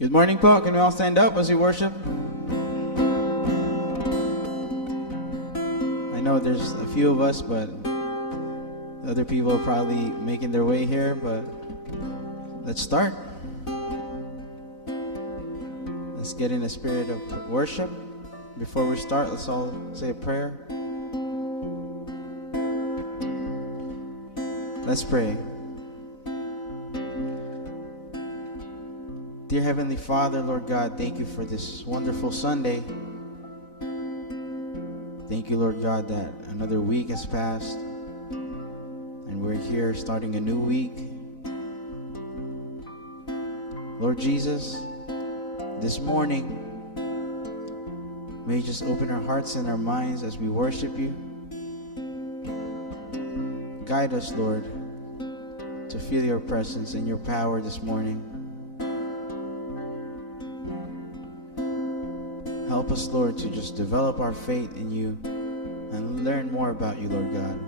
Good morning po. Can we all stand up as we worship? I know there's a few of us, but the other people are probably making their way here, but let's start. Let's get in a spirit of worship. Before we start, let's all say a prayer. Let's pray. Dear Heavenly Father, Lord God, thank you for this wonderful Sunday. Thank you, Lord God, that another week has passed and we're here starting a new week. Lord Jesus, this morning, may you just open our hearts and our minds as we worship you. Guide us, Lord, to feel your presence and your power this morning. Help us, Lord, to just develop our faith in you and learn more about you, Lord God.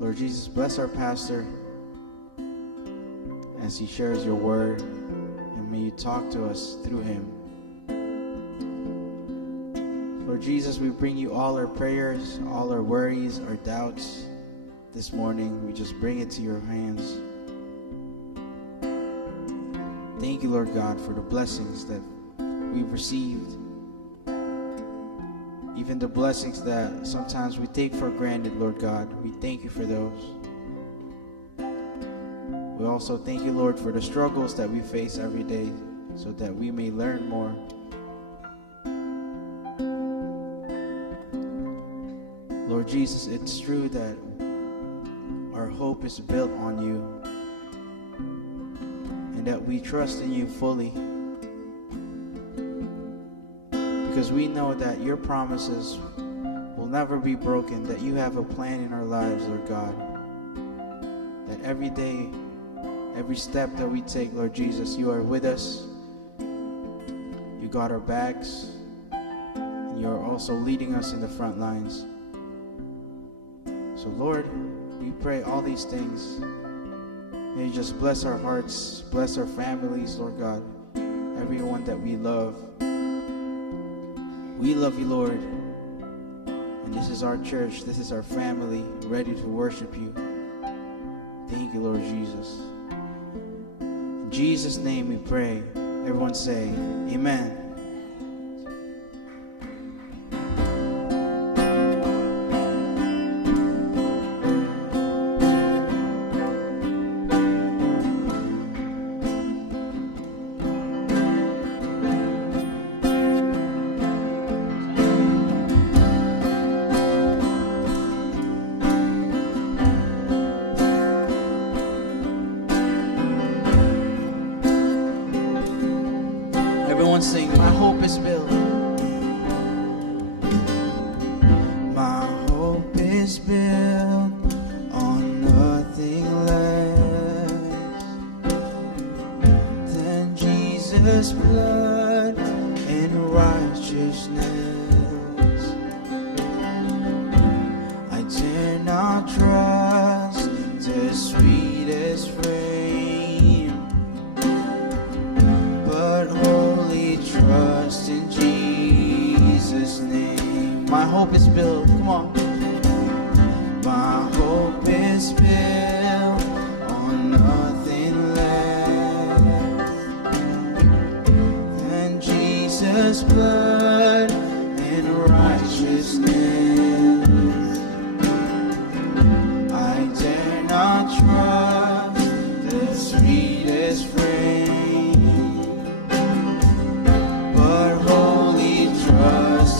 Lord Jesus, bless our pastor as he shares your word, and may you talk to us through him. Lord Jesus, we bring you all our prayers, all our worries, our doubts this morning. We just bring it to your hands. Thank you, Lord God, for the blessings that we've received, even the blessings that sometimes we take for granted, Lord God. We thank you for those. We also thank you, Lord, for the struggles that we face every day so that we may learn more. Lord Jesus, it's true that our hope is built on you and that we trust in you fully. Because we know that your promises will never be broken, that you have a plan in our lives, Lord God. That every day, every step that we take, Lord Jesus, you are with us. You got our backs, and you are also leading us in the front lines. So Lord, we pray all these things. May you just bless our hearts, bless our families, Lord God, everyone that we love. We love you, Lord, and this is our church, this is our family, ready to worship you. Thank you, Lord Jesus. In Jesus' name we pray. Everyone say, amen. Sing, my hope is built. My hope is built on nothing less than Jesus' blood and righteousness. I dare not trust the sweetest frame, but trust in Jesus' name. My hope is built. Come on. My hope is built on nothing less than Jesus' blood and righteousness. I dare not trust the sweetest frame,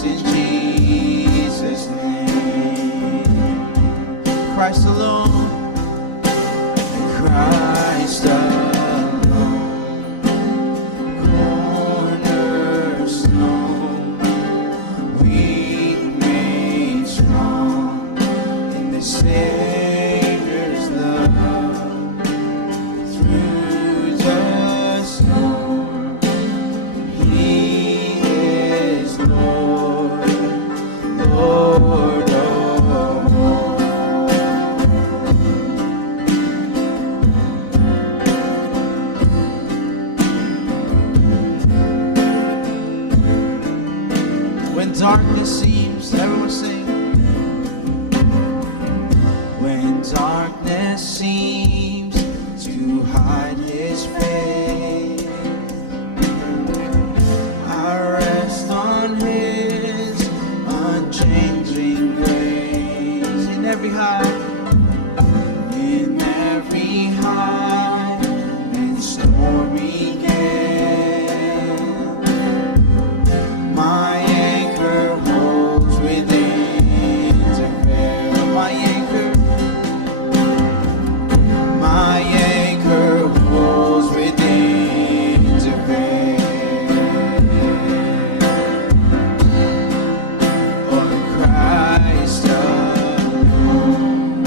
in Jesus' name. Christ alone, Christ alone, cornerstone, darkness seems, everyone sing. When darkness seems to hide his face, I rest on his unchanging grace. In every high and stormy gale, my anchor holds within to fail. My anchor holds within to fail. On Christ alone,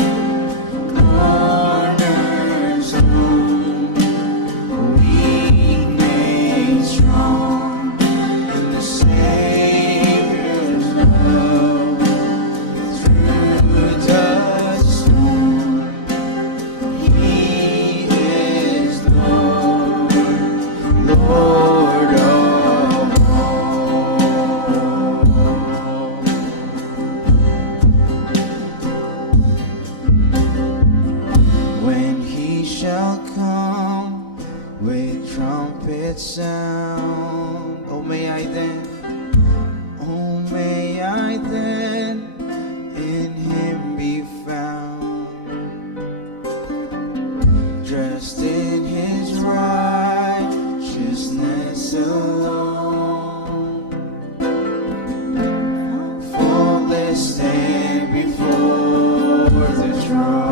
cornerstone, weak made strong in the Savior's love. Through the storm, He is Lord, Lord of all. When He shall come with trumpet sound, oh may I then in him be found, dressed in his righteousness alone, faultless stand before the throne.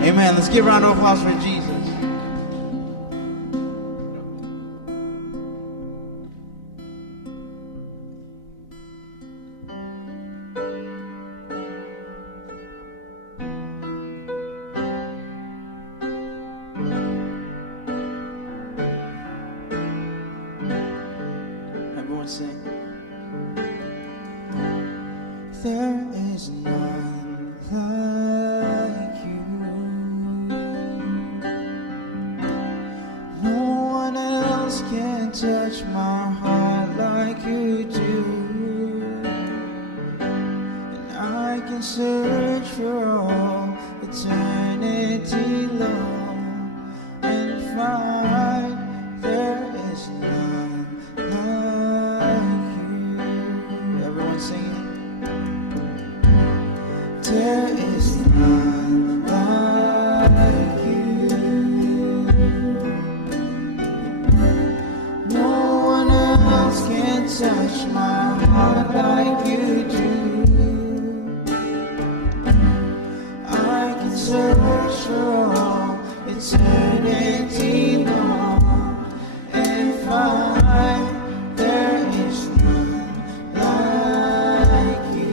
Amen. Let's give a round of applause for Jesus. Everyone sing. There is none like you. No one else can touch my heart like you do. And I can search for all eternity long and find there is none like you. Everyone sing. There is none like you. No one else can touch my heart like you do. I can search for all eternity long and find there is none like you.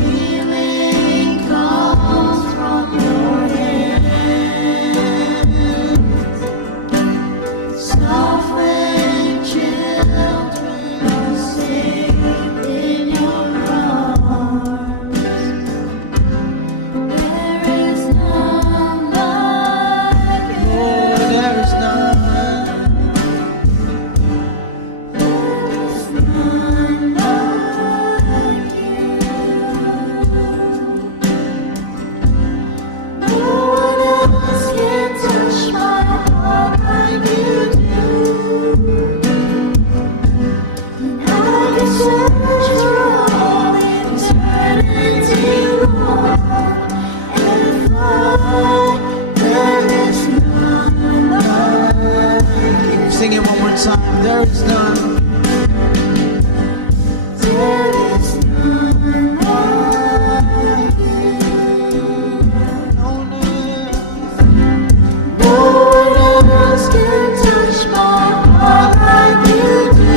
Healing comes from your hand. time. There is none. There is none like you. No one No one else can touch my heart like you do.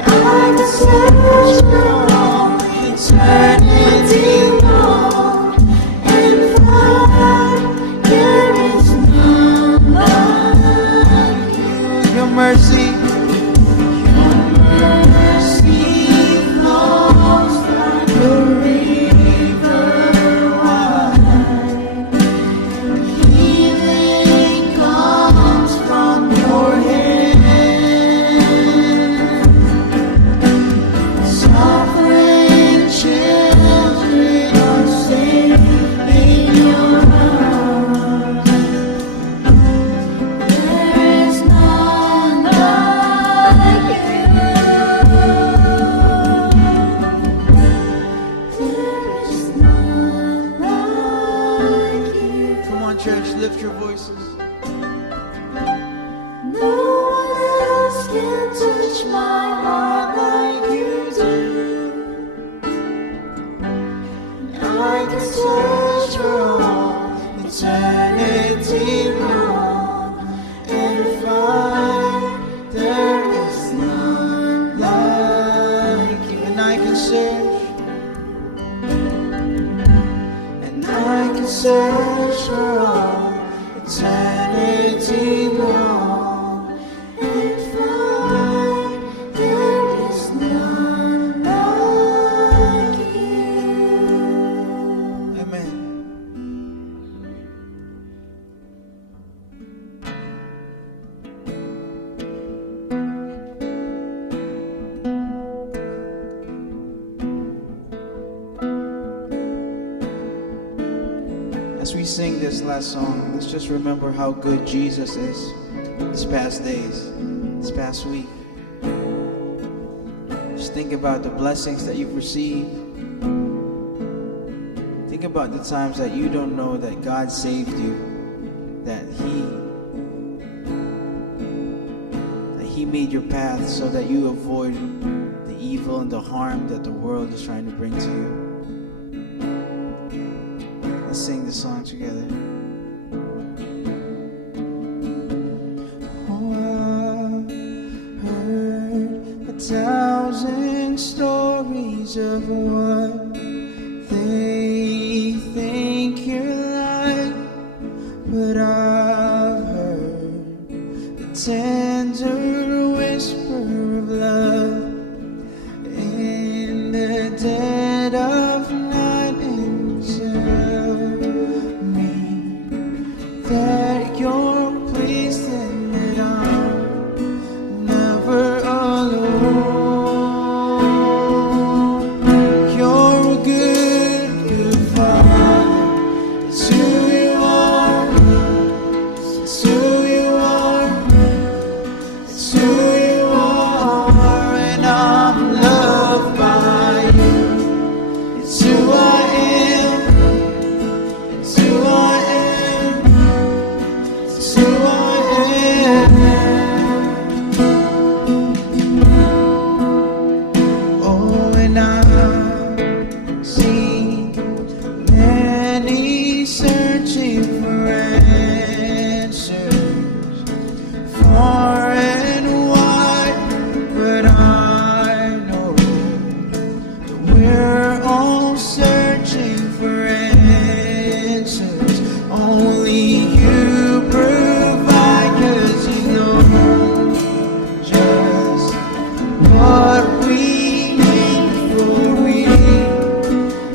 I can search for all eternity long and find there is none like you. Your mercy. Your mercy flows like a river wide. Healing comes from your hand. Suffering children are safe in your arms. There is none like you. There is none like you. Come on, church, lift your voices. No one else can touch my heart like you do. I can search for all eternity long and find there is none like you. And I can search. And I can search for all eternity long and find there is none like you. Amen. As we sing this last song, let's just remember how good Jesus is these past days, this past week. Just think about the blessings that you've received. Think about the times that you don't know that God saved you, that He made your path so that you avoid the evil and the harm that the world is trying to bring to you. Let's sing this song together. Oh, I've heard 1,000 stories of what they think you're like, but I've heard the tender whisper of love in the dead of night, and tell me that you're pleased and that I'm never alone. You're a good, good Father. It's who you are. It's who you are. It's who you are, and I'm loved by you. It's who I am. It's who I am. It's who I am. Oh, and I've seen many searching for answers far and wide, but I know that we're all searching for answers. Only you provide, 'cause you know just what we need before we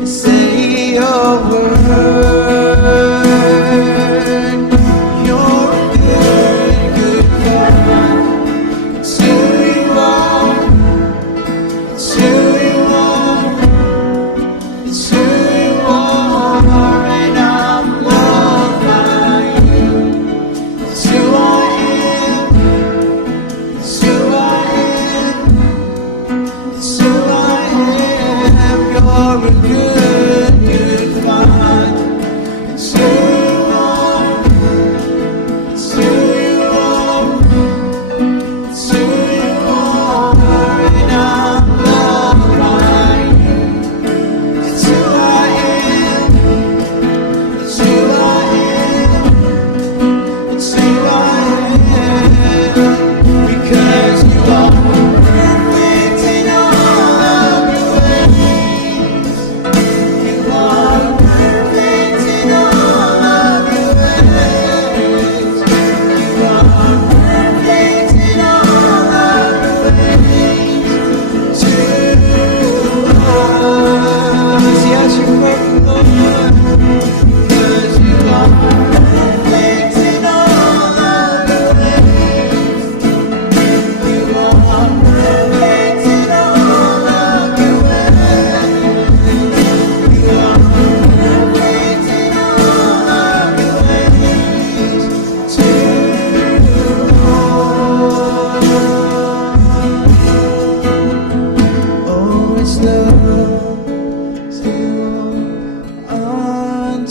say your word. You're a good, good God. It's who you are. It's who you are. It's who you are, and I'm loved by you. It's who I am. It's who I am. It's who I am. You're a good, good Father.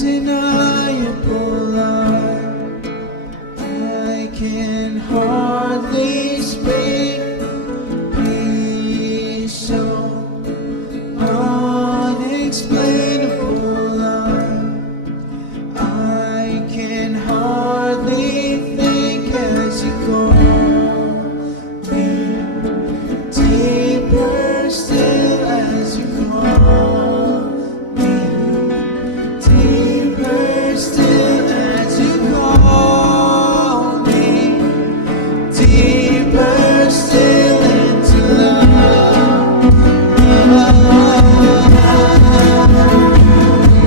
undeniable art. I can hardly speak. Peace so unexplainable art. I can hardly think as you call me. Deeper still as you call me. Deeper still as you call me. Deeper still into love.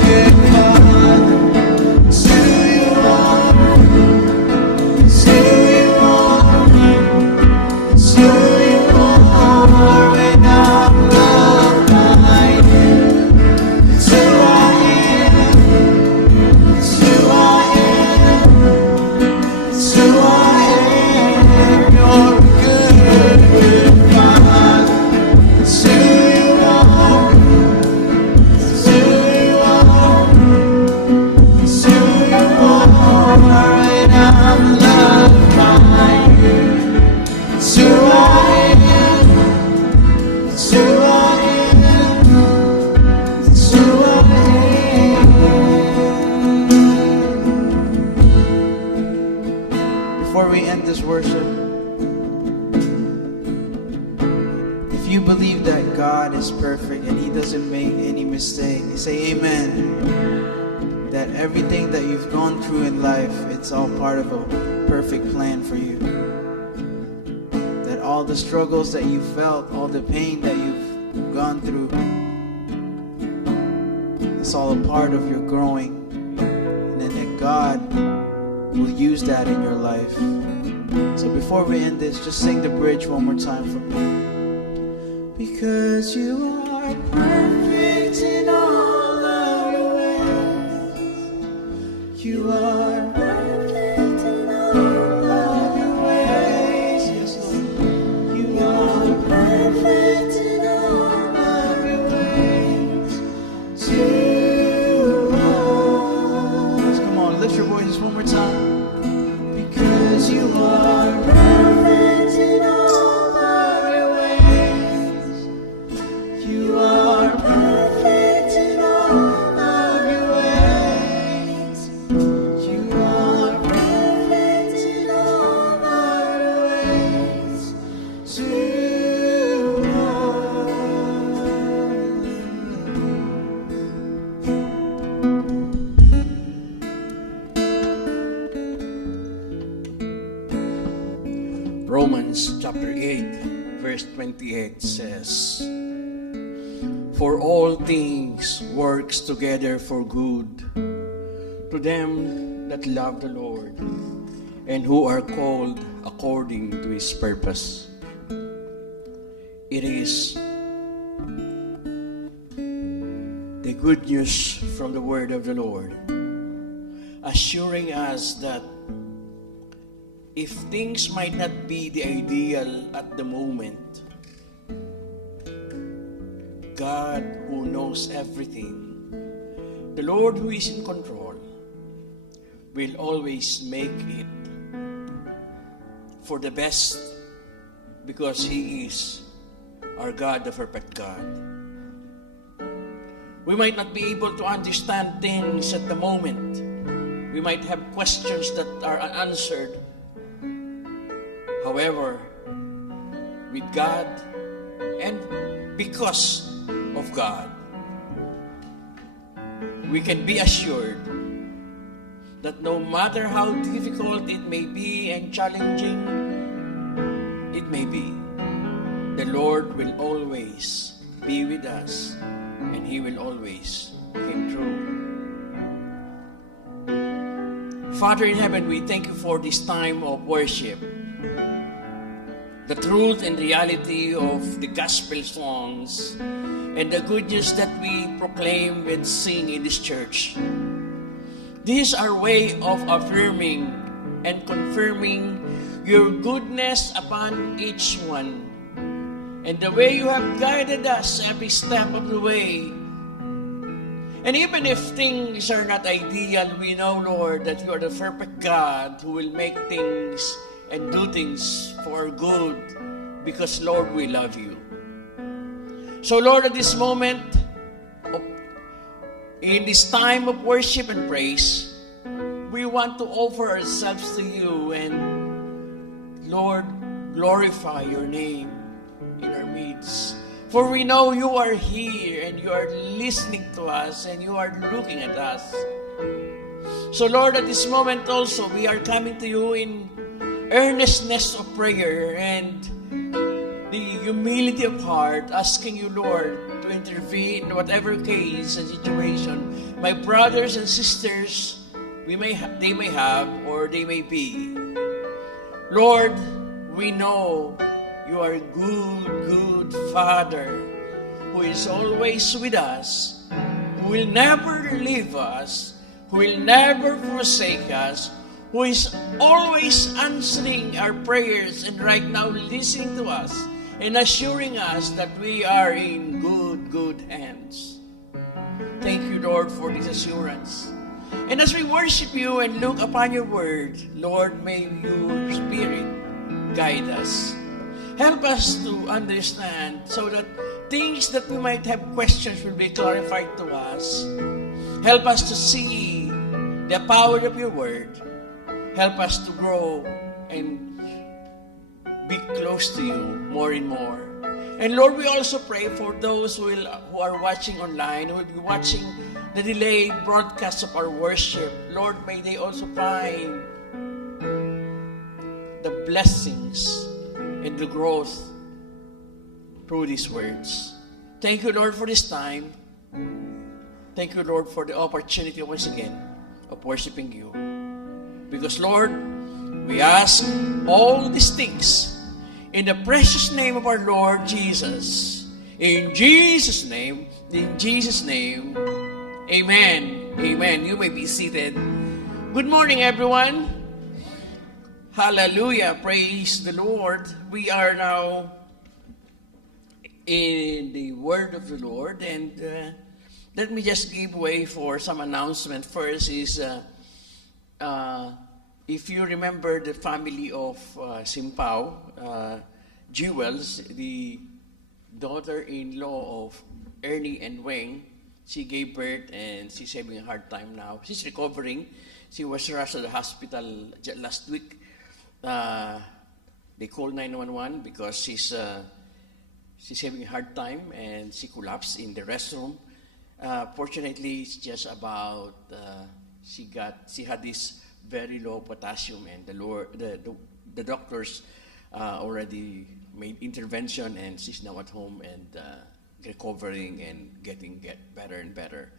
Yeah, God, it's who you are. It's who you are. It's who you are. And I'm loved by you. It's who I am. It's who I am. It's who I am. You're a good, good Father. It's who you are. It's who you are. It's who you are. And I'm loved by you. It's who I am. It's who I am. It's who I am. Before we end this worship, if you believe that God is perfect and He doesn't make any mistake, say amen. That everything that you've gone through in life, it's all part of a perfect plan for you. That all the struggles that you felt, all the pain that you've gone through, it's all a part of your growing. And then that God will use that in your life. So before we end this, just sing the bridge one more time for me. Because you are perfect in all of your ways. You are perfect in all of your ways. Yes, Lord. You are perfect in all of your ways. To us. Come on, lift your voices one more time. Because you are perfect in all of your ways. You are perfect in all of your ways. You are perfect in all of your ways. To Romans chapter 8, verse 28 says, For all things works together for good to them that love the Lord and who are called according to His purpose. It is the good news from the word of the Lord, assuring us that if things might not be the ideal at the moment, God who knows everything, the Lord who is in control, will always make it for the best, because He is our God, the perfect God. We might not be able to understand things at the moment. We might have questions that are unanswered. However, with God and because of God, we can be assured that no matter how difficult it may be and challenging it may be, the Lord will always be with us and He will always come through. Father in heaven, we thank you for this time of worship. The truth and reality of the gospel songs and the good news that we proclaim and sing in this church. This is our way of affirming and confirming your goodness upon each one, and the way you have guided us every step of the way, And even if things are not ideal, we know, Lord, that you are the perfect God who will make things and do things for good because, Lord, we love you. So, Lord, at this moment, in this time of worship and praise, we want to offer ourselves to you and, Lord, glorify your name in our midst. For we know you are here and you are listening to us and you are looking at us. So Lord, at this moment also, we are coming to you in earnestness of prayer and the humility of heart, asking you, Lord, to intervene in whatever case and situation my brothers and sisters they may have or they may be. Lord, we know you are a good Father who is always with us, who will never leave us, who will never forsake us, who is always answering our prayers and right now listening to us and assuring us that we are in good hands. Thank you, Lord, for this assurance. And as we worship you and look upon your word, Lord, may your Spirit guide us. Help us to understand so that things that we might have questions will be clarified to us. Help us to see the power of your word. Help us to grow and be close to you more and more. And Lord, we also pray for those who are watching online, who will be watching the delayed broadcast of our worship. Lord, may they also find the blessings and the growth through these words. Thank you, Lord, for this time. Thank you, Lord, for the opportunity once again of worshiping you. Because, Lord, we ask all these things in the precious name of our Lord Jesus. In Jesus' name, amen. Amen. You may be seated. Good morning, everyone. Hallelujah. Praise the Lord. We are now in the word of the Lord. And let me just give way for some announcement. First is, if you remember the family of Simpao, Jewels, the daughter-in-law of Ernie and Weng, she gave birth and she's having a hard time now. She's recovering. She was rushed to the hospital last week. They called 911 because she's having a hard time and she collapsed in the restroom. Fortunately, it's just about she had this very low potassium and the doctors already made intervention and she's now at home and recovering and getting better and better.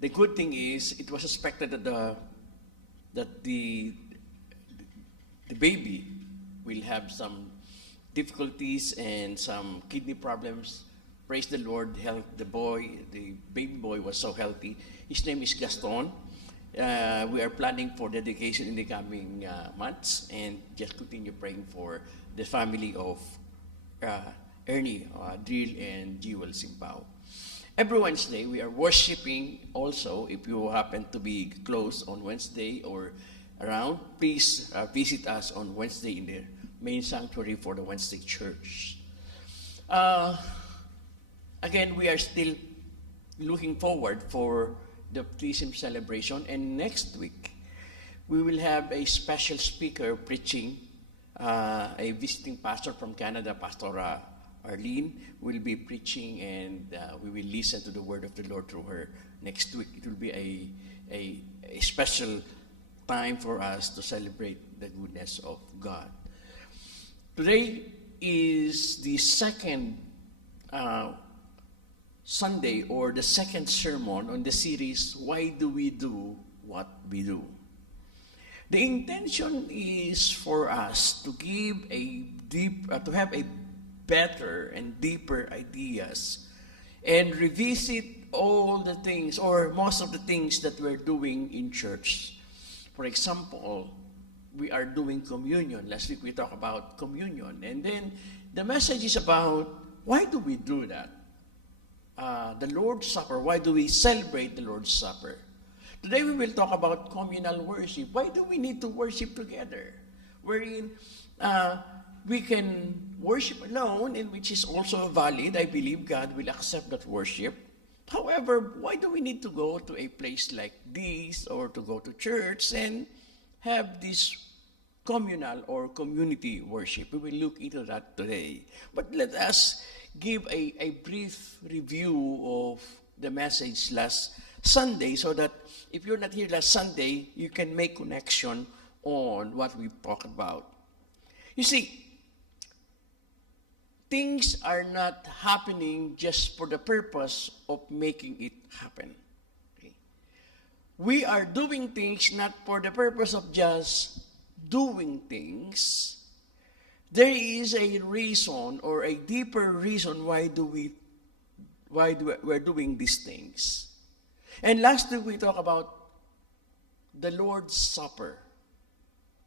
The good thing is it was suspected that the baby will have some difficulties and some kidney problems. Praise the Lord, the baby boy was so healthy. His name is Gaston. We are planning for dedication in the coming months and just continue praying for the family of Ernie, Drill, and Jewel Simpao. Every Wednesday, we are worshiping also. If you happen to be close on Wednesday or around, please visit us on Wednesday in the main sanctuary for the Wednesday church. Again, we are still looking forward for the baptism celebration, and next week we will have a special speaker preaching, a visiting pastor from Canada, Pastor Arlene will be preaching, and we will listen to the word of the Lord through her next week. It will be a special time for us to celebrate the goodness of God. Today is the second Sunday or the second sermon on the series, Why Do We Do What We Do? The intention is for us to give to have a better and deeper ideas and revisit all the things or most of the things that we're doing in church. For example, we are doing communion. Last week we talked about communion. And then the message is about why do we do that? the Lord's Supper? Why do we celebrate the Lord's Supper? Today we will talk about communal worship. Why do we need to worship together? Wherein we can worship alone, and which is also valid. I believe God will accept that worship. However, why do we need to go to a place like this or to go to church and have this communal or community worship? We will look into that today. But let us give a brief review of the message last Sunday so that if you're not here last Sunday, you can make connection on what we talked about. You see, things are not happening just for the purpose of making it happen. Okay? We are doing things not for the purpose of just doing things. There is a reason or a deeper reason why we're doing these things. And last week we talked about the Lord's Supper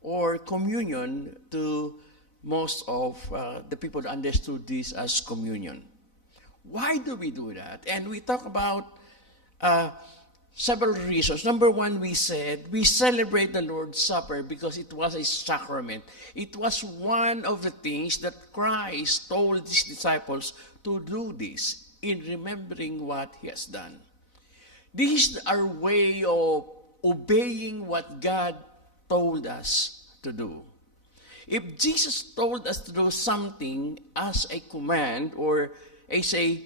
or communion. To most of the people understood this as communion. Why do we do that? And we talk about several reasons. Number one, we said we celebrate the Lord's Supper because it was a sacrament. It was one of the things that Christ told his disciples to do this in remembering what he has done. This is our way of obeying what God told us to do. If Jesus told us to do something as a command or as a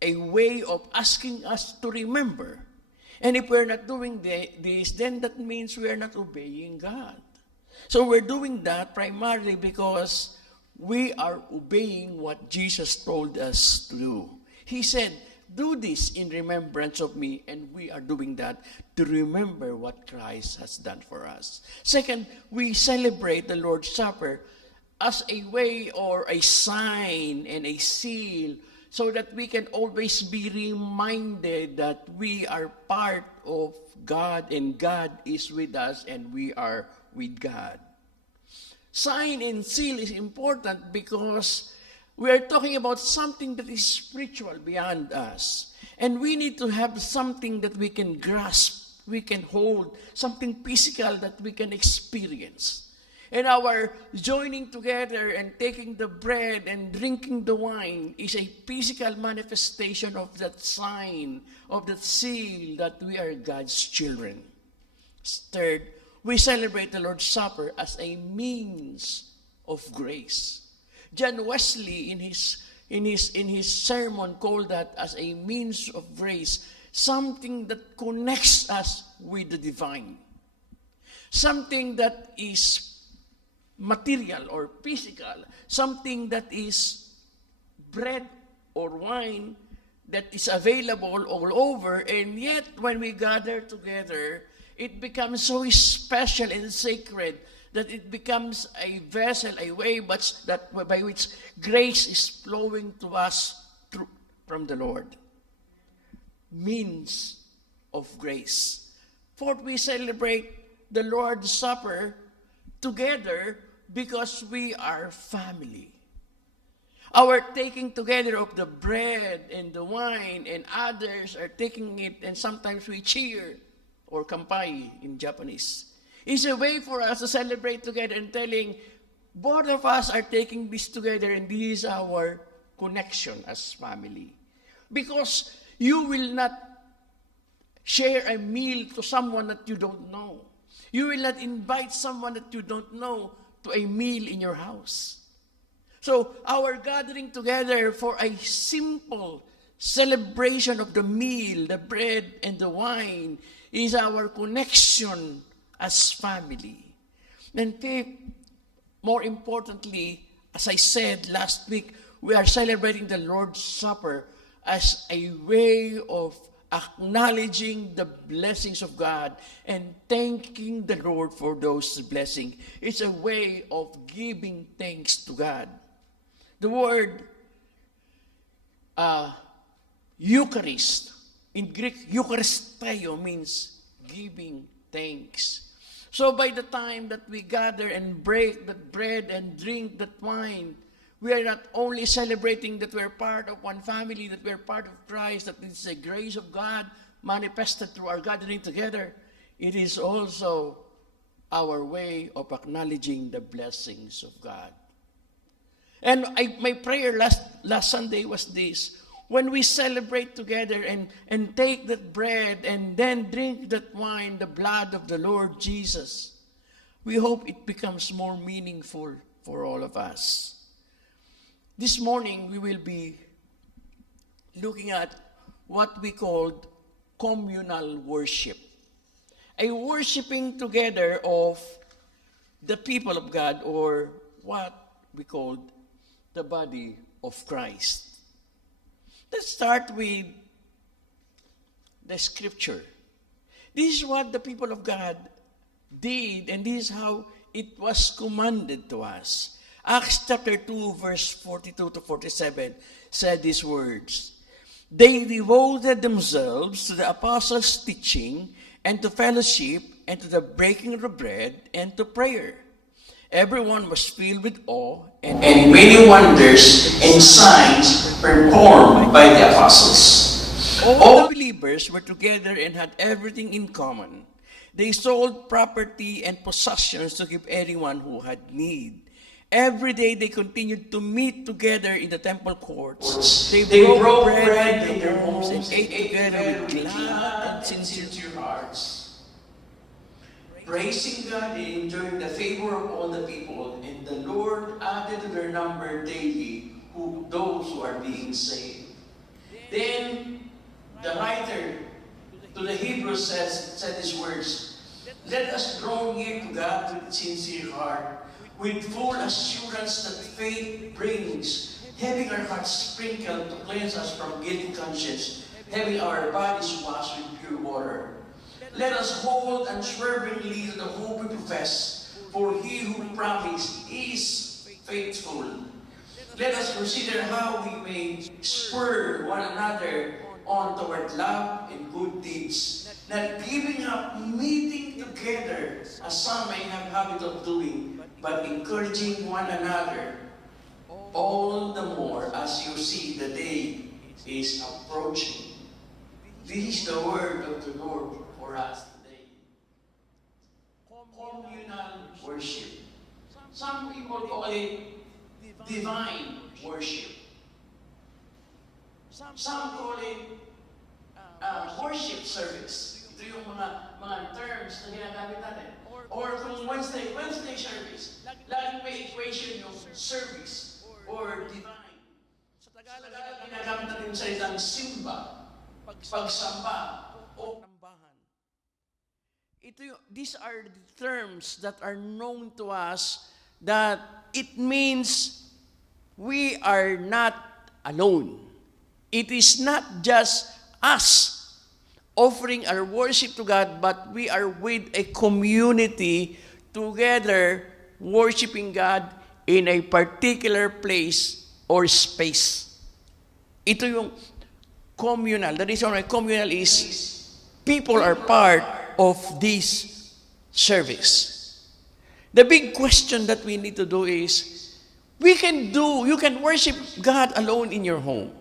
way of asking us to remember, and if we're not doing this, then that means we are not obeying God. So we're doing that primarily because we are obeying what Jesus told us to do. He said, do this in remembrance of me, and we are doing that to remember what Christ has done for us. Second, we celebrate the Lord's Supper as a way or a sign and a seal so that we can always be reminded that we are part of God and God is with us and we are with God. Sign and seal is important because we are talking about something that is spiritual beyond us. And we need to have something that we can grasp, we can hold, something physical that we can experience. And our joining together and taking the bread and drinking the wine is a physical manifestation of that sign, of that seal that we are God's children. Third, we celebrate the Lord's Supper as a means of grace. John Wesley, in his sermon, called that as a means of grace, something that connects us with the divine, something that is material or physical, something that is bread or wine that is available all over, and yet when we gather together, it becomes so special and sacred that it becomes a vessel, a way by which grace is flowing to us from the Lord. Means of grace. Fourth, we celebrate the Lord's Supper together because we are family. Our taking together of the bread and the wine, and others are taking it, and sometimes we cheer, or kampai in Japanese. It's a way for us to celebrate together and telling, both of us are taking this together and this is our connection as family. Because you will not share a meal to someone that you don't know. You will not invite someone that you don't know to a meal in your house. So our gathering together for a simple celebration of the meal, the bread and the wine, is our connection as family. And fifth, more importantly, as I said last week, we are celebrating the Lord's Supper as a way of acknowledging the blessings of God and thanking the Lord for those blessings. It's a way of giving thanks to God. The word Eucharist, in Greek, Eucharisteo means giving thanks. So by the time that we gather and break that bread and drink that wine, we are not only celebrating that we're part of one family, that we're part of Christ, that it's the grace of God manifested through our gathering together. It is also our way of acknowledging the blessings of God. And my prayer last Sunday was this: when we celebrate together and take that bread and then drink that wine, the blood of the Lord Jesus, we hope it becomes more meaningful for all of us. This morning, we will be looking at what we called communal worship. A worshiping together of the people of God, or what we called the body of Christ. Let's start with the scripture. This is what the people of God did, and this is how it was commanded to us. Acts chapter 2, verse 42 to 47 said these words: They devoted themselves to the apostles' teaching and to fellowship and to the breaking of the bread and to prayer. Everyone was filled with awe, and many wonders and signs performed by the apostles. All the believers were together and had everything in common. They sold property and possessions to give anyone who had need. Every day they continued to meet together in the temple courts. They broke bread in their homes and ate together with glad and sincere hearts, praising God and enjoying the favor of all the people. And the Lord added to their number daily those who are being saved. Then the writer to the Hebrews said these words: Let us draw near to God with sincere heart, with full assurance that faith brings, having our hearts sprinkled to cleanse us from guilty conscience, having our bodies washed with pure water. Let us hold unswervingly to the hope we profess, for he who promised is faithful. Let us consider how we may spur one another on toward love and good deeds, not giving up meeting together as some may have habit of doing, but encouraging one another, all the more as you see the day is approaching. This is the word of the Lord for us today. Communal worship. Some people call it divine worship. Some call it worship service. Ito yung mga terms na ginagamit natin. Or kung Wednesday service, laging may equation yung service or divine. Sa Tagalog, ginagamit natin yung salitang simba, pagsamba, o sambahan. These are the terms that are known to us, that it means we are not alone. It is not just us offering our worship to God, but we are with a community together worshiping God in a particular place or space. Ito yung communal. The reason why communal is people are part of this service. The big question that we need to do is, you can worship God alone in your home.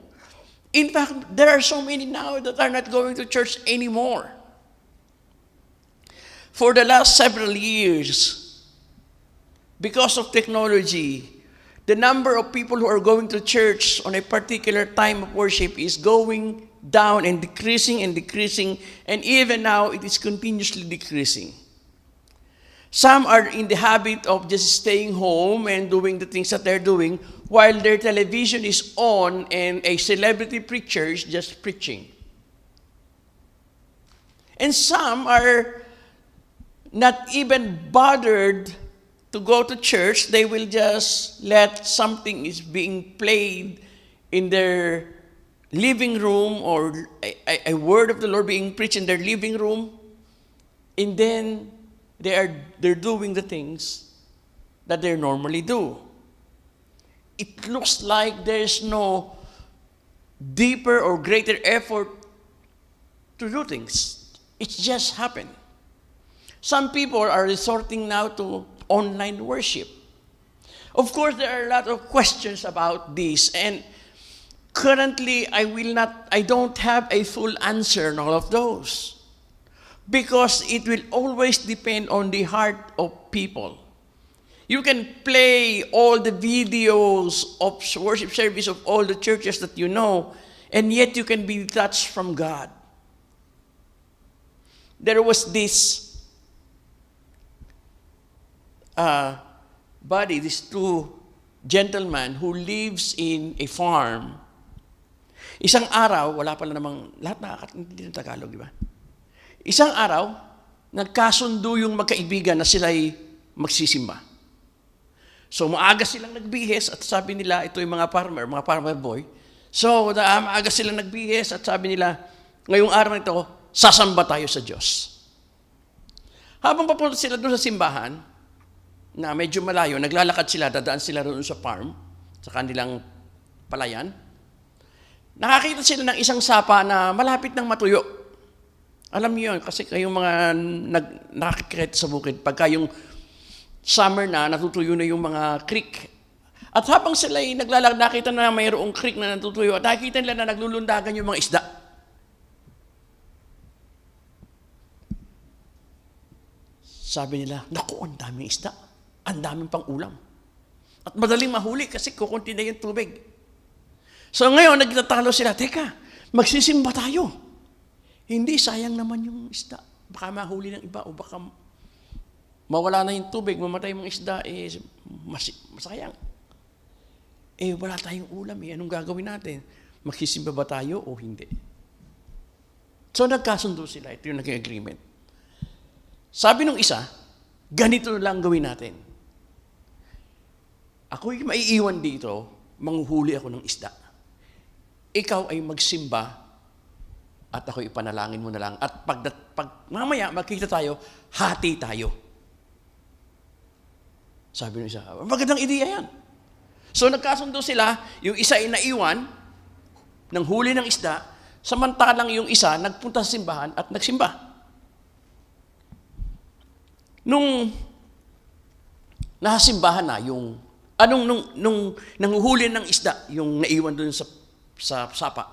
In fact, there are so many now that are not going to church anymore. For the last several years, because of technology, the number of people who are going to church on a particular time of worship is going down and decreasing, and even now it is continuously decreasing. Some are in the habit of just staying home and doing the things that they're doing while their television is on and a celebrity preacher is just preaching. And some are not even bothered to go to church. They will just let something is being played in their living room, or a word of the Lord being preached in their living room, and then they're doing the things that they normally do. It looks like there's no deeper or greater effort to do things. It's just happened. Some people are resorting now to online worship. Of course, there are a lot of questions about this, and currently, I don't have a full answer on all of those. Because it will always depend on the heart of people. You can play all the videos of worship service of all the churches that you know, and yet you can be detached from God. There was this these two gentlemen who lives in a farm. Isang araw, wala pala namang, lahat nakakatindi ng Tagalog, di ba? Isang araw, nagkasundo yung magkaibigan na sila'y magsisimba. So, maaga silang nagbihes at sabi nila, ito yung mga farmer boy. So, maaga silang nagbihes at sabi nila, ngayong araw na ito, sasamba tayo sa Diyos. Habang papunta sila doon sa simbahan, na medyo malayo, naglalakad sila, dadaan sila doon sa farm, sa kanilang palayan, nakakita sila ng isang sapa na malapit ng matuyo. Alam niyo yun, kasi kayong mga nakakikret sa bukid, pagka yung summer na, natutuyo na yung mga creek. At habang sila ay naglalakad, nakita na mayroong creek na natutuyo, at nakikita nila na naglulundagan yung mga isda. Sabi nila, naku, ang daming isda. Ang daming pang ulam. At madaling mahuli kasi kukunti na yung tubig. So ngayon, nagtatalo sila, teka, magsisimba tayo. Hindi, sayang naman yung isda. Baka mahuli ng iba o baka mawala na yung tubig, mamatay yung isda, masayang. Wala tayong ulam, anong gagawin natin? Magsisimba ba tayo o hindi? So nagkasundo sila, ito yung naging agreement. Sabi nung isa, ganito lang gawin natin. Ako'y maiiwan dito, manghuhuli ako ng isda. Ikaw ay magsimba at ako ipanalangin mo na lang. At pag mamaya magkita tayo, hati tayo. Sabi ng isa, magandang ideya yan. So nagkasundo sila, yung isa ay naiwan ng huli ng isda, samantalang yung isa nagpunta sa simbahan at nagsimba. Nung nasimbahan na yung nung nanguhuli ng isda, yung naiwan doon sa sapa.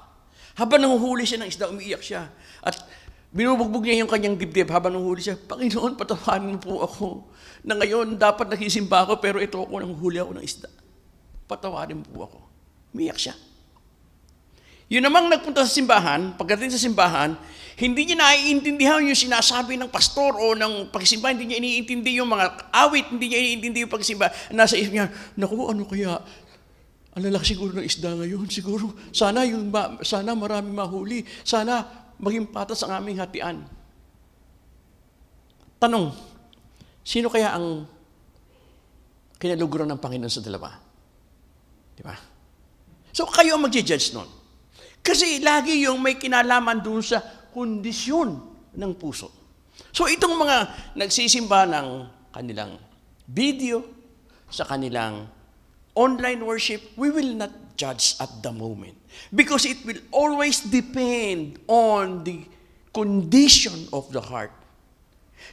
Habang nanguhuli siya ng isda, umiiyak siya. At binubugbog niya yung kanyang dibdib habang nanguhuli siya, Panginoon, patawarin mo po ako na ngayon dapat nagsisimba ako pero ito ako nanguhuli ako ng isda. Patawarin mo po ako. Umiiyak siya. Yun namang nagpunta sa simbahan, pagdating sa simbahan, hindi niya naiintindihan yung sinasabi ng pastor o ng pagsimba, hindi niya iniintindi yung mga awit, hindi niya iniintindi yung pagsimba. Nasa isip niya, naku, ano kaya? Ang lalaki siguro ng isda ngayon. Siguro, sana marami mahuli. Sana maging patas ang aming hatian. Tanong, sino kaya ang kinaluguran ng Panginoon sa dalawa? Di ba? So, kayo ang mag-judge nun. Kasi lagi yung may kinalaman doon sa kondisyon ng puso. So itong mga nagsisimba ng kanilang video, sa kanilang online worship, we will not judge at the moment. Because it will always depend on the condition of the heart.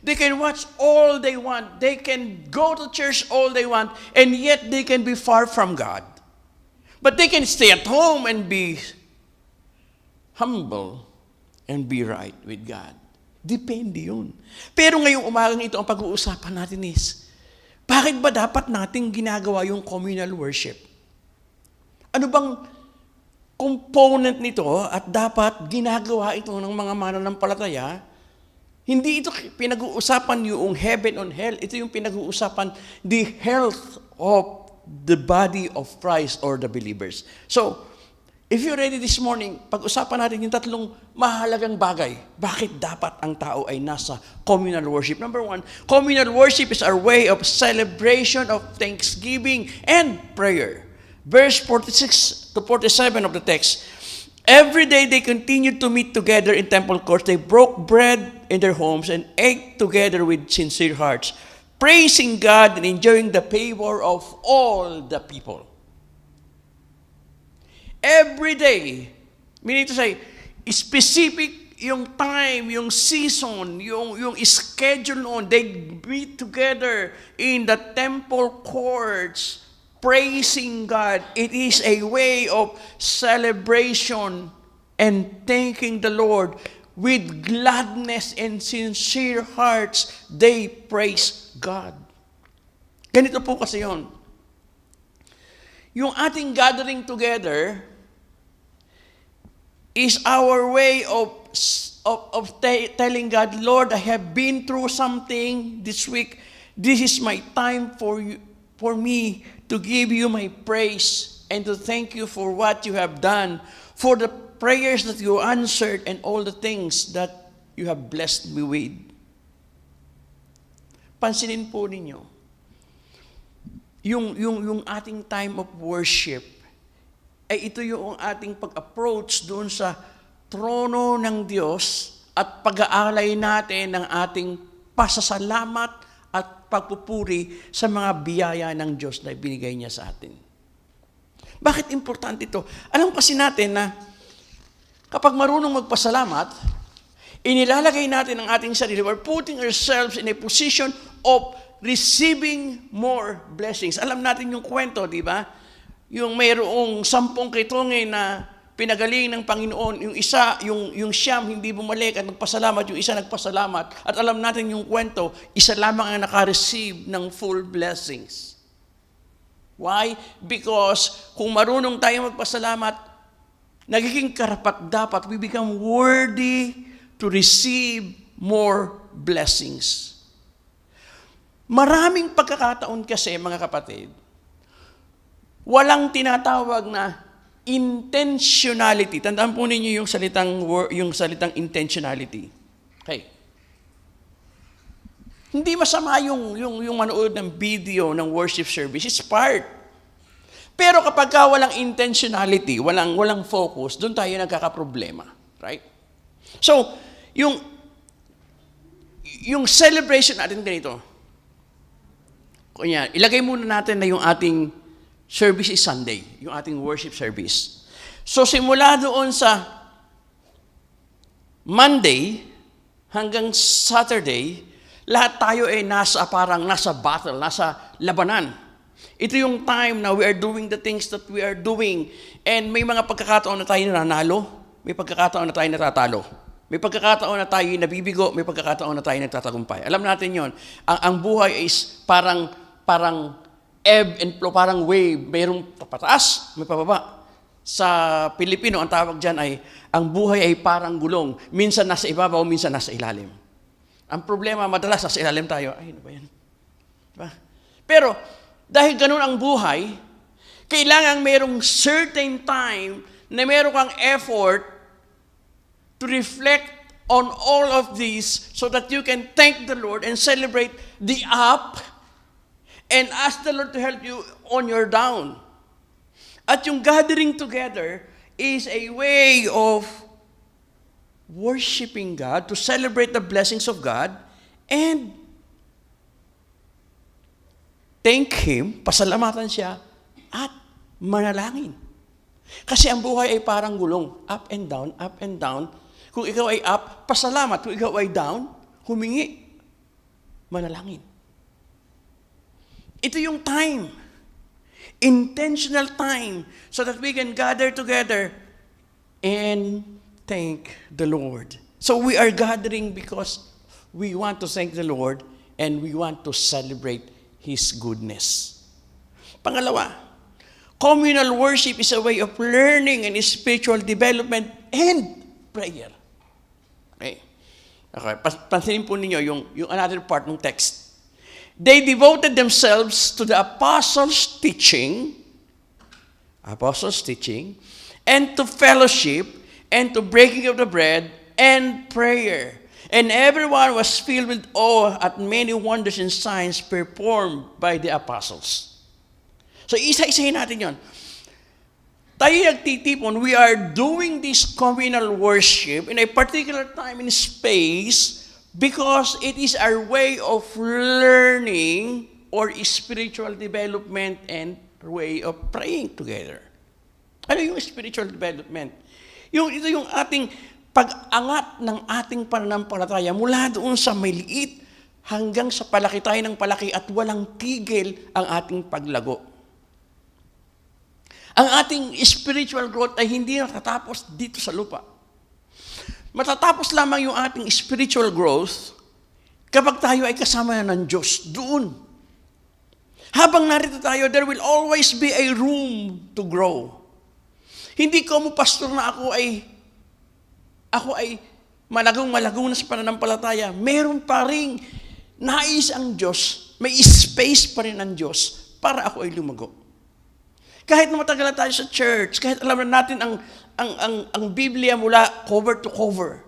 They can watch all they want. They can go to church all they want, and yet they can be far from God. But they can stay at home and be humble and be right with God. Depende yun. Pero ngayong umagang ito, ang pag-uusapan natin is, bakit ba dapat nating ginagawa yung communal worship? Ano bang component nito at dapat ginagawa ito ng mga mananampalataya? Hindi ito pinag-uusapan yung heaven on hell. Ito yung pinag-uusapan the health of the body of Christ or the believers. So, if you're ready this morning, pag-usapan natin yung tatlong mahalagang bagay. Bakit dapat ang tao ay nasa communal worship? Number one, communal worship is our way of celebration of thanksgiving and prayer. Verse 46 to 47 of the text. Every day they continued to meet together in temple courts. They broke bread in their homes and ate together with sincere hearts, praising God and enjoying the favor of all the people. Every day, meaning to say, specific yung time, yung season, yung schedule noon, they meet together in the temple courts praising God. It is a way of celebration and thanking the Lord. With gladness and sincere hearts, they praise God. Ganito po kasi yun. Yung ating gathering together is our way of telling God, Lord, I have been through something this week. This is my time for me to give you my praise and to thank you for what you have done, for the prayers that you answered and all the things that you have blessed me with. Pansinin po ninyo, yung ating time of worship, ay ito yung ating pag-approach doon sa trono ng Diyos at pag-aalay natin ng ating pasasalamat at pagpupuri sa mga biyaya ng Diyos na ibinigay niya sa atin. Bakit importante ito? Alam kasi natin na kapag marunong magpasalamat, inilalagay natin ang ating sarili, we're putting ourselves in a position of receiving more blessings. Alam natin yung kwento, di ba? Yung mayroong 10 kitongin na pinagaling ng Panginoon, yung isa, yung siyam, hindi bumalik at nagpasalamat, yung isa nagpasalamat. At alam natin yung kwento, isa lamang ang naka-receive ng full blessings. Why? Because kung marunong tayo magpasalamat, nagiging karapat-dapat, we become worthy to receive more blessings. Maraming pagkakataon kasi, mga kapatid, walang tinatawag na intentionality. Tandaan po ninyo yung salitang intentionality. Okay. Hindi masama yung manood ng video ng worship service. It's part. Pero kapag walang intentionality, walang focus, doon tayo nagkakaproblema. Right? So, yung celebration natin ganito. Kunya, ilagay muna natin na yung ating service is Sunday, yung ating worship service. So simula doon sa Monday hanggang Saturday, lahat tayo ay nasa battle, nasa labanan. Ito yung time na we are doing the things that we are doing. And may mga pagkakataon na tayo nananalo, may pagkakataon na tayo natatalo. May pagkakataon na tayo nabibigo, may pagkakataon na tayo nagtatagumpay. Alam natin yon. Ang buhay is parang ebb and flow, parang wave. Mayroong pataas, may pababa. Sa Pilipino, ang tawag dyan ay, ang buhay ay parang gulong. Minsan nasa ibabaw, minsan nasa ilalim. Ang problema, madalas nasa ilalim tayo. Ay, ano ba yan? Diba? Pero, dahil ganun ang buhay, kailangan mayroong certain time na mayroong kang effort to reflect on all of these so that you can thank the Lord and celebrate the up and ask the Lord to help you on your down. At yung gathering together is a way of worshiping God, to celebrate the blessings of God, and thank Him, pasalamatan siya, at manalangin. Kasi ang buhay ay parang gulong, up and down, up and down. Kung ikaw ay up, pasalamat. Kung ikaw ay down, humingi, manalangin. Ito yung time. Intentional time so that we can gather together and thank the Lord. So we are gathering because we want to thank the Lord and we want to celebrate His goodness. Pangalawa, communal worship is a way of learning and spiritual development and prayer. Okay. Pansinin po ninyo yung another part ng text. They devoted themselves to the apostles' teaching, and to fellowship, and to breaking of the bread, and prayer. And everyone was filled with awe at many wonders and signs performed by the apostles. So, isa-isahin natin yon. Tayo nagtitipon, we are doing this communal worship in a particular time and space because it is our way of learning or spiritual development and way of praying together. Ano yung spiritual development? Ito yung ating pag-angat ng ating pananampalataya mula doon sa may liit hanggang sa palaki tayo ng palaki at walang tigil ang ating paglago. Ang ating spiritual growth ay hindi natatapos dito sa lupa. Matatapos lamang yung ating spiritual growth kapag tayo ay kasama ng Diyos doon. Habang narito tayo, there will always be a room to grow. Hindi ko mo, pastor, na ako ay malagong na sa pananampalataya. Meron pa ring nais ang Diyos, may space pa rin ang Diyos para ako ay lumago. Kahit na matagal na tayo sa church, kahit alam na natin ang Biblia mula cover to cover,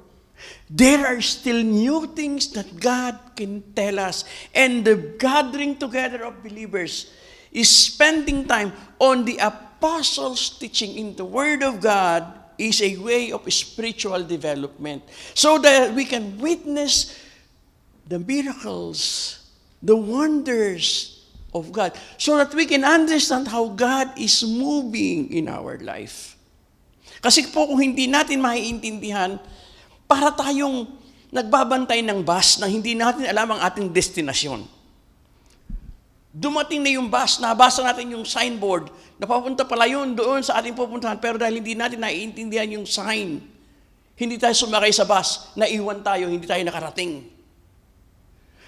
there are still new things that God can tell us. And the gathering together of believers is spending time on the apostles' teaching in the Word of God is a way of spiritual development. So that we can witness the miracles, the wonders of God, so that we can understand how God is moving in our life. Kasi po kung hindi natin maiintindihan, para tayong nagbabantay ng bus na hindi natin alam ang ating destinasyon. Dumating na yung bus, nabasa natin yung signboard, napapunta pala yun doon sa ating pupuntahan, pero dahil hindi natin naiintindihan yung sign, hindi tayo sumakay sa bus, naiwan tayo, hindi tayo nakarating.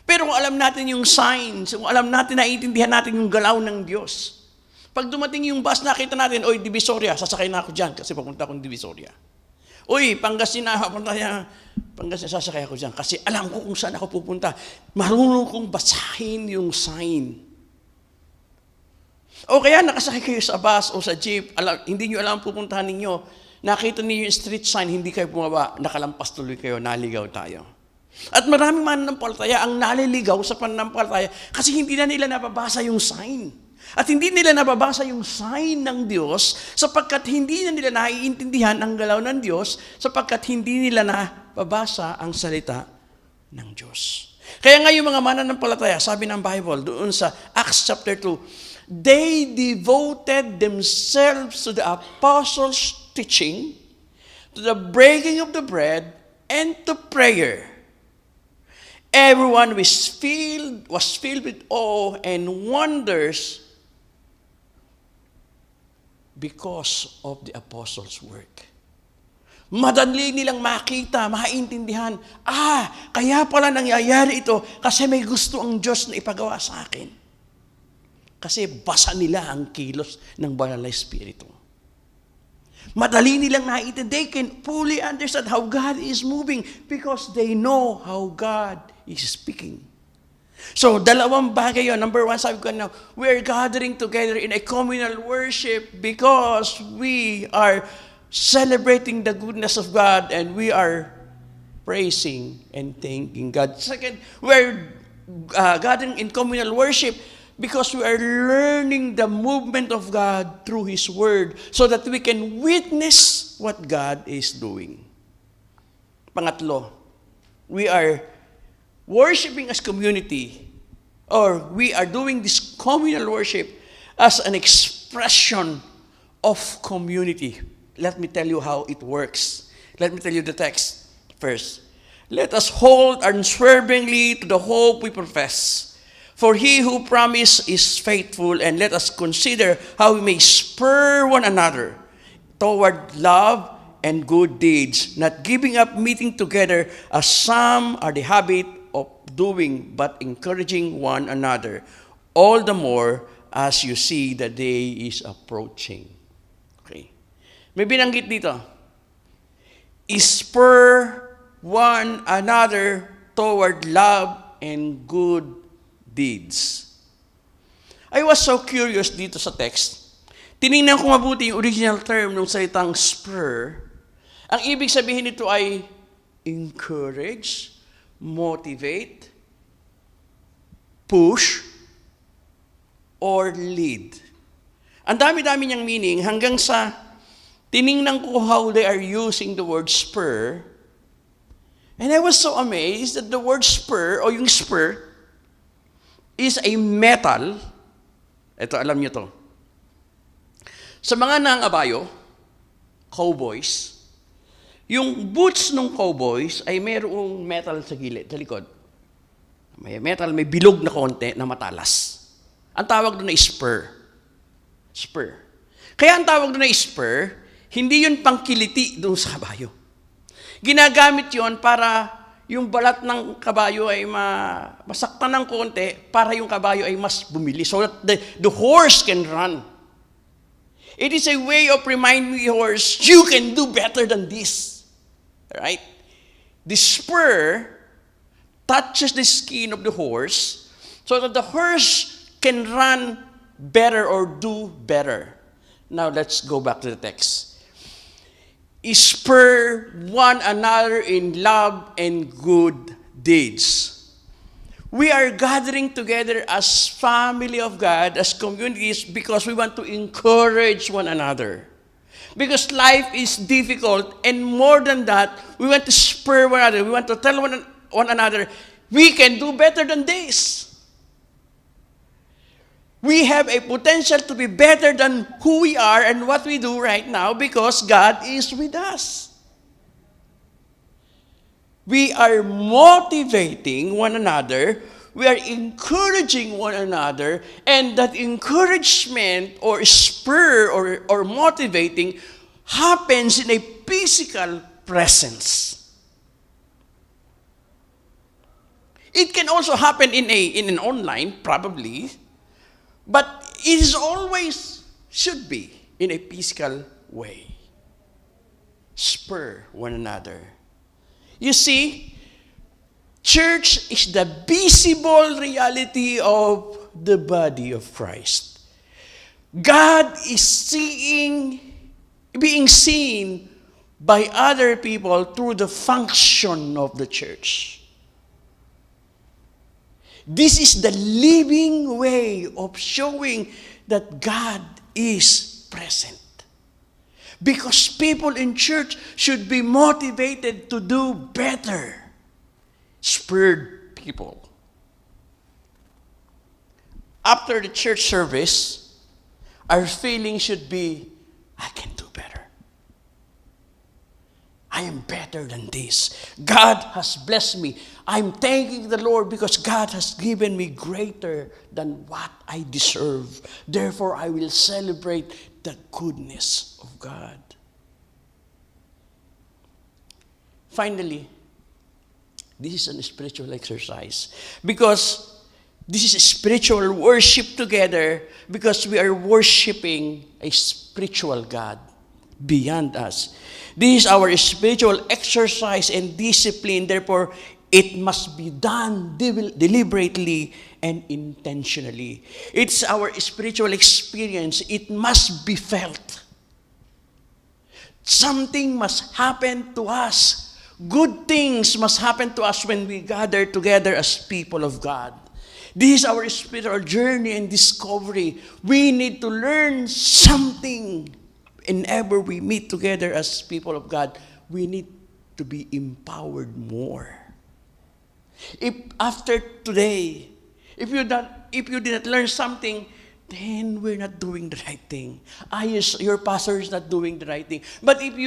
Pero kung alam natin yung signs, kung alam natin, naiintindihan natin yung galaw ng Diyos. Pag dumating yung bus, nakita natin, oy, Divisoria, sasakay na ako dyan kasi papunta akong Divisoria. Uy, Pangasinan, sasakay ako dyan kasi alam ko kung saan ako pupunta. Marunong kong basahin yung sign. O kaya nakasakay kayo sa bus o sa jeep, hindi nyo alam pupuntahan ninyo, nakita niyo yung street sign, hindi kayo bumaba, nakalampas tuloy kayo, naligaw tayo. At maraming mananampalataya ang naliligaw sa pananampalataya kasi hindi na nila nababasa yung sign. At hindi nila nababasa yung sign ng Diyos sapagkat hindi na nila naiintindihan ang galaw ng Diyos sapagkat hindi nila nababasa ang salita ng Diyos. Kaya nga yung mga mananampalataya, sabi ng Bible doon sa Acts chapter 2, they devoted themselves to the apostles' teaching, to the breaking of the bread, and to prayer. Everyone was filled with awe and wonders because of the apostles' work. Madali nilang makita, maintindihan, kaya pala nangyayari ito kasi may gusto ang Diyos na ipagawa sa akin. Kasi basa nila ang kilos ng Banal na Espiritu. Madali nilang naiintindihan. They can fully understand how God is moving because they know how God is speaking. So, dalawang bagay yun. Number one, sabi ko na, we are gathering together in a communal worship because we are celebrating the goodness of God and we are praising and thanking God. Second, we are gathering in communal worship because we are learning the movement of God through His Word so that we can witness what God is doing. Pangatlo, we are worshiping as community, or we are doing this communal worship as an expression of community. Let me tell you how it works. Let me tell you the text first. Let us hold unswervingly to the hope we profess. For he who promised is faithful, and let us consider how we may spur one another toward love and good deeds, not giving up meeting together as some are the habit of doing, but encouraging one another, all the more as you see the day is approaching. Okay. May binanggit dito. Spur one another toward love and good deeds. I was so curious dito sa text. Tinignan ko mabuti yung original term ng salitang spur. Ang ibig sabihin nito ay encourage, motivate, push, or lead. Ang dami-dami niyang meaning hanggang sa tiningnan ko how they are using the word spur. And I was so amazed that the word spur o yung spur is a metal. Ito, alam niyo to. Sa mga nangabayo, cowboys, yung boots ng cowboys ay mayroong metal sa gilid, sa likod. May metal, may bilog na konti na matalas. Ang tawag doon ay spur. Spur. Kaya ang tawag doon na spur, hindi yun pangkiliti doon sa kabayo. Ginagamit yon para yung balat ng kabayo ay masaktan ng konti para yung kabayo ay mas bumili so that the horse can run. It is a way of reminding the horse, you can do better than this. Right? The spur touches the skin of the horse so that the horse can run better or do better. Now let's go back to the text. Spur one another in love and good deeds. We are gathering together as family of God, as communities, because we want to encourage one another. Because life is difficult, and more than that, we want to spur one another. We want to tell one another, we can do better than this. We have a potential to be better than who we are and what we do right now because God is with us. We are motivating one another. We are encouraging one another. And that encouragement or spur or motivating happens in a physical presence. It can also happen in an online, probably. But it is always, should be, in a physical way. Spur one another. You see, church is the visible reality of the body of Christ. God is being seen by other people through the function of the church. This is the living way of showing that God is present. Because people in church should be motivated to do better. Spurred people. After the church service, our feeling should be, I can do better. I am better than this. God has blessed me. I'm thanking the Lord because God has given me greater than what I deserve. Therefore, I will celebrate the goodness of God. Finally, this is a spiritual exercise because this is a spiritual worship together because we are worshiping a spiritual God beyond us. This is our spiritual exercise and discipline. Therefore, it must be done deliberately and intentionally. It's our spiritual experience. It must be felt. Something must happen to us. Good things must happen to us when we gather together as people of God. This is our spiritual journey and discovery. We need to learn something. Whenever we meet together as people of God, we need to be empowered more. If after today, if you did not learn something, then we're not doing the right thing. Your pastor is not doing the right thing. But if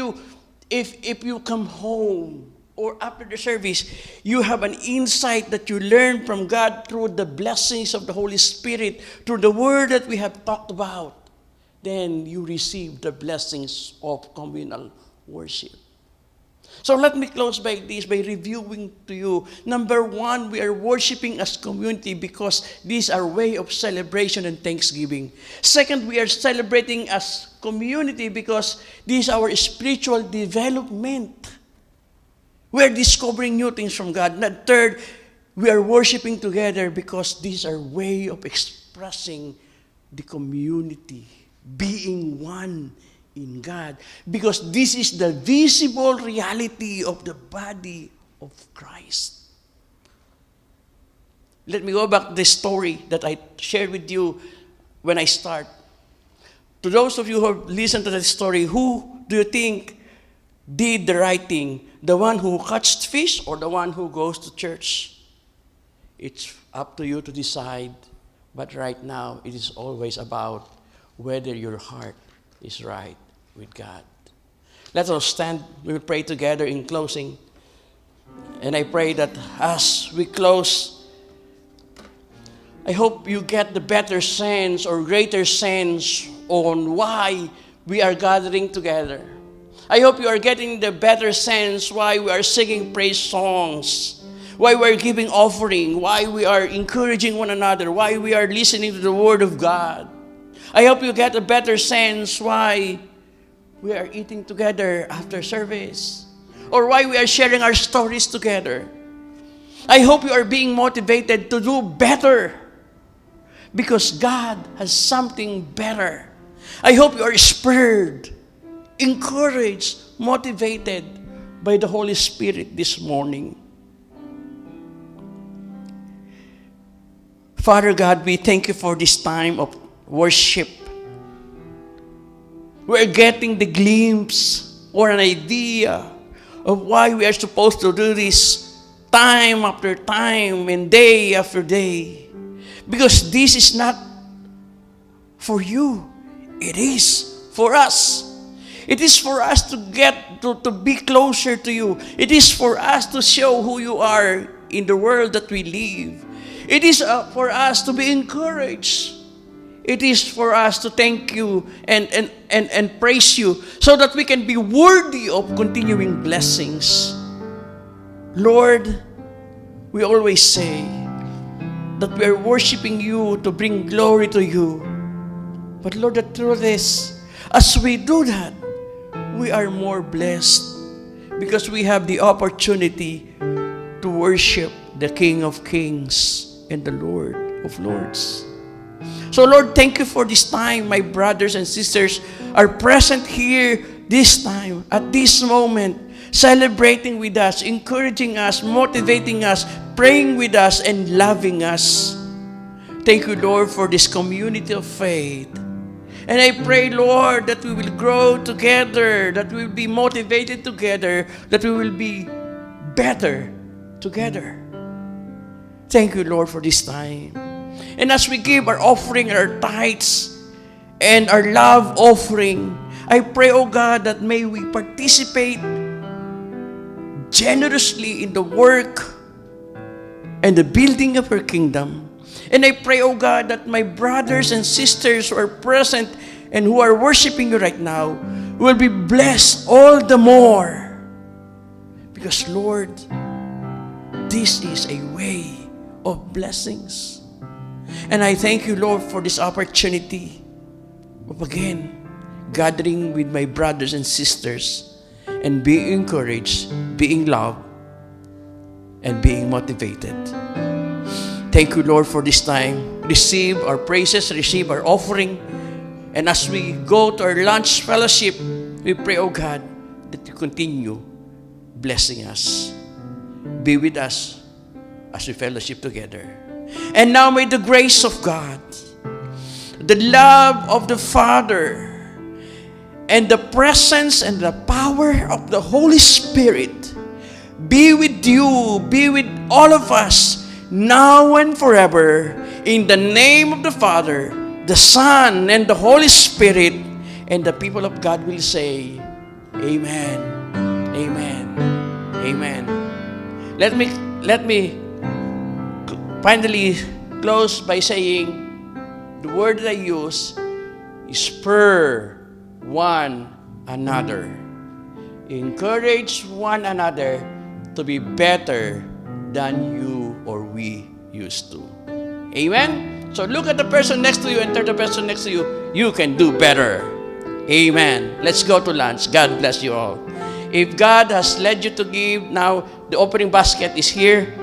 you come home or after the service, you have an insight that you learn from God through the blessings of the Holy Spirit, through the word that we have talked about, then you receive the blessings of communal worship. So let me close by reviewing to you. Number one, we are worshiping as community because this is our way of celebration and thanksgiving. Second, we are celebrating as community because this is our spiritual development. We are discovering new things from God. And third, we are worshiping together because this is our way of expressing the community, being one in God, because this is the visible reality of the body of Christ. Let me go back to the story that I shared with you when I start. To those of you who have listened to that story, who do you think did the right thing? The one who catches fish or the one who goes to church? It's up to you to decide. But right now, it is always about whether your heart is right with God. Let us stand. We will pray together in closing. And I pray that as we close, I hope you get the better sense or greater sense on why we are gathering together. I hope you are getting the better sense why we are singing praise songs, why we are giving offering, why we are encouraging one another, why we are listening to the Word of God. I hope you get a better sense why we are eating together after service, or why we are sharing our stories together. I hope you are being motivated to do better, because God has something better. I hope you are spurred, encouraged, motivated by the Holy Spirit this morning. Father God, we thank you for this time of worship. We're getting the glimpse or an idea of why we are supposed to do this time after time and day after day. Because this is not for you. It is for us. It is for us to get to be closer to you. It is for us to show who you are in the world that we live. It is for us to be encouraged. It is for us to thank you and praise you so that we can be worthy of continuing blessings. Lord, we always say that we are worshiping you to bring glory to you. But Lord, the truth is, as we do that, we are more blessed because we have the opportunity to worship the King of Kings and the Lord of Lords. So Lord, thank you for this time. My brothers and sisters are present here this time, at this moment, celebrating with us, encouraging us, motivating us, praying with us, and loving us. Thank you, Lord, for this community of faith. And I pray, Lord, that we will grow together, that we will be motivated together, that we will be better together. Thank you, Lord, for this time. And as we give our offering, our tithes, and our love offering, I pray, oh God, that may we participate generously in the work and the building of your kingdom. And I pray, oh God, that my brothers and sisters who are present and who are worshiping you right now will be blessed all the more. Because, Lord, this is a way of blessings. And I thank you, Lord, for this opportunity of again gathering with my brothers and sisters and being encouraged, being loved, and being motivated. Thank you, Lord, for this time. Receive our praises, receive our offering. And as we go to our lunch fellowship, we pray, oh God, that you continue blessing us. Be with us as we fellowship together. And now may the grace of God, the love of the Father, and the presence and the power of the Holy Spirit be with you, be with all of us, now and forever, in the name of the Father, the Son, and the Holy Spirit. And the people of God will say, Amen, Amen, Amen. Let me finally close by saying the word that I use is spur one another. Encourage one another to be better than you or we used to. Amen? So look at the person next to you and tell the person next to you, you can do better. Amen. Let's go to lunch. God bless you all. If God has led you to give, now the offering basket is here.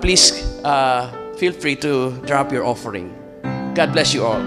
Please feel free to drop your offering. God bless you all.